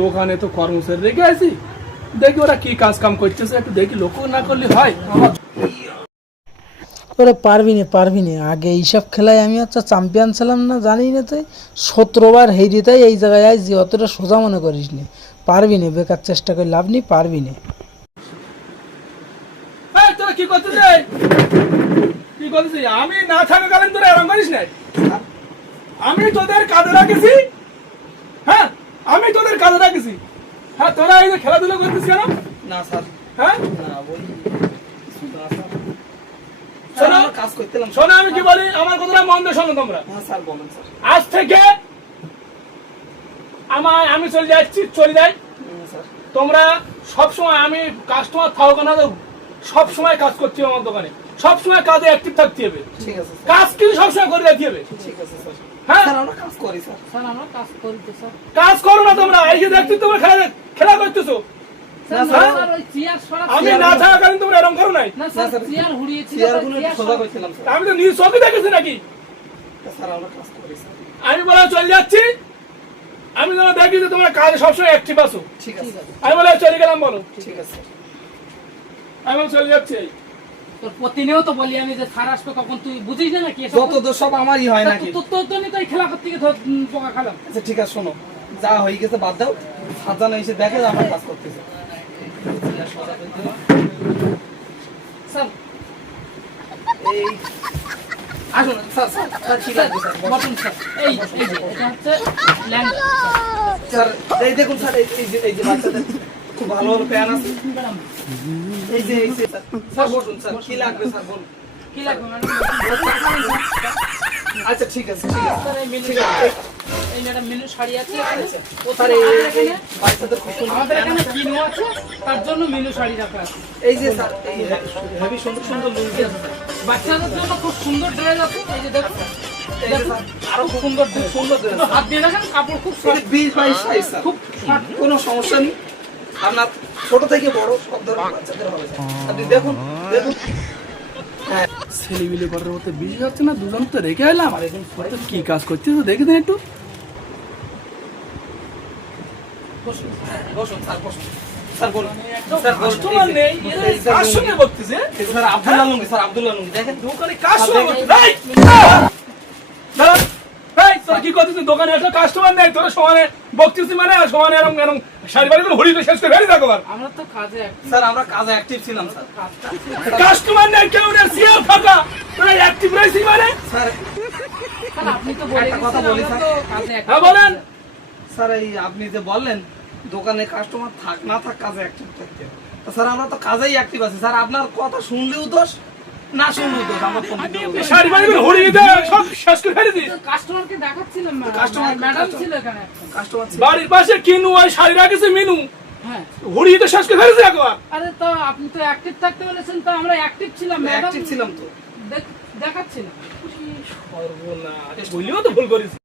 দোকানে তো কর্মচারী রেখে আছি, দেখি ওরা কি কাজ কাম করতেছে, একটু দেখি, লক্ষ্য না করলে হয়। ওরে পারবি না আগে এইসব খেলায় আমি আচ্ছা চ্যাম্পিয়ন ছিলাম না, জানি না তুই 17বার হেরি, তাই এই জায়গায় আইছি, অতটা সোজা মনে করিস নি। পারবি না, বেকার চেষ্টা করে লাভ নেই, পারবি না। তোরা কি করতেছিস? কি করতেছিস? আমি না থাকাকালীন তোরা এরকম করিস না। আমি তোদের কাজে রাখেছি, হ্যাঁ আমি তোদের কাজে রাখেছি। হ্যাঁ তোরা এই যে খেলাধুলা করতেছিস কেন? না স্যার, হ্যাঁ না বলি শোনো, কাজ করতেলাম। শোনো আমি কি বলি, আমার কথাটা মন দিয়ে শোনো তোমরা। হ্যাঁ স্যার বলেন স্যার। আজ থেকে আমি চলে যাচ্ছি, চলে যাই। স্যার তোমরা সবসময়, আমি কাস্টমার থাকো না, সবসময় কাজ করতে হবে আমার দোকানে, সবসময় কাজে অ্যাক্টিভ থাকতে হবে। ঠিক আছে স্যার। কাজ কিন্তু সবসময় করে রাখতে হবে। ঠিক আছে স্যার। হ্যাঁ স্যার আমরা কাজ করি স্যার। স্যার আমরা কাজ করি তো স্যার। কাজ করো না তোমরা, এই যে দেখছি তোমরা খেলা করতেছো। আমি না থাকাকালীন তোমরা এরকম করো নাই। চেয়ারগুলো সোজা করতেলাম স্যার। আমি তো নিজ চোখে দেখেছি নাকি। স্যার আমরা কাজ করি স্যার। আমি বলে চলে যাচ্ছি, আমি যেন দেখি যে তোমরা কাজে সবসময় অ্যাক্টিভ আছো। ঠিক আছে আমি বলে চলে গেলাম, বলো। ঠিক আছে। আমি বলে চলে যাচ্ছি। তোর প্রতিনিয়ত বলি আমি যে স্যার আসবে কখন, তুই বুঝিস না নাকি? যত দোষ সব আমারই হয় নাকি? তোর জন্য তো এই খেলা করতে গিয়ে পোকা খেলাম। আচ্ছা ঠিক আছে, শোনো, যা হয়ে গেছে বাদ দাও। সাজানো এসে দেখে যে আমরা কাজ করতেছি। স্যার এই আসুন স্যার। স্যার স্যার কি লাগবে স্যার? বসুন স্যার। এই যে এটা হচ্ছে ল্যান্ড। স্যার এই দেখুন স্যার, এই যে বাচ্চাদের খুব ভালো ভালো প্যান আছে। এই যে স্যার। স্যার বসুন স্যার, কি লাগবে স্যার বলুন। কি লাগবে ম্যাডাম? আচ্ছা ঠিক আছে, ঠিক আছে স্যার এই মেনু, ঠিক আছে। এই ম্যাডাম মেনু শাড়ি আছে। ও স্যার এই বাচ্চাদের খুব সুন্দর আমাদের প্যান এখানে আছে। কিনো আছে, তার জন্য মেনু শাড়ি রাখা আছে। এই যে স্যার, এই হেভি সুন্দর সুন্দর লুঙ্গি আছে স্যার। বাচ্চাদের জন্য খুব সুন্দর ড্রেস আছে, এই যে দেখুন। এই যে স্যার আরো খুব সুন্দর সুন্দর dress একটু হাত দিয়ে দেখেন, কাপড় খুব আছে। 20-22 সাইজ স্যার, খুব কোনো সমস্যা নেই। আপনার ছোট থেকে বড় সব ধরনের বাচ্চাদের হবে স্যার। আপনি দেখুন দেখুন। হ্যাঁ ছেলেবিলে করার মতো বেশি হচ্ছে না, দুজন তো রেখে এলাম। আর এখন কি কাজ করছিস দেখে দিন একটু। বসুন স্যার, বসুন স্যার, বলুন স্যার। কাস্টমার নেই, কার সঙ্গে বলতেছে? স্যার আব্দুল্লাহ লুঙ্গি, স্যার আব্দুল্লাহ লুঙ্গি দেখেন। দোকানে কার সঙ্গে বলতেছে? এই! দাঁড়া! এই, তোরা কি করতেছিস? দোকানে একটা কাস্টমার নেই, তোরা সমানে বকতেছিস মানে, আর সমানে এরকম এরকম শাড়ি বাড়ি করে হরিকে শেষ করে ফেলি দেখো। আমরা তো কাজে স্যার আমরা কাজে অ্যাক্টিভ ছিলাম স্যার। কাস্টমার নেই, কেউ নেই, সিএল ফাঁকা, তোরা অ্যাক্টিভ রয়েছিস মানে? স্যার স্যার আপনি তো বলে একটা কথা বলি স্যার। হ্যাঁ বলেন। স্যার এই আপনি যে বললেন দোকানে কাস্টমার থাক না থাক কাজে অ্যাক্টিভ থাকতে, তো স্যার আমরা তো কাজেই অ্যাক্টিভ আছি স্যার। আপনার কথা শুনলেও দোষ, না শুনলেও দোষ। আমার তো শাড়ি বাড়ি করে হরিকে সব শেষ করে ফেলে দিস। কাস্টমারকে দেখাচ্ছিলাম না, কাস্টমার- ম্যাডাম ছিল এখানে। কাস্টমার বাড়ির পাশে কিনু ওই শাড়ি রাখেছে মিনু, হ্যাঁ হরিয়ে তো শেষ করে ফেলেছে একবার। আরে তো আপনি তো অ্যাক্টিভ থাকতে বলেছেন, তো আমরা অ্যাক্টিভ ছিলাম, ম্যাডাম অ্যাক্টিভ ছিলাম তো। দেখাচ্ছিলাম। সর্বনাশ, বললেও তো ভুল করেছি।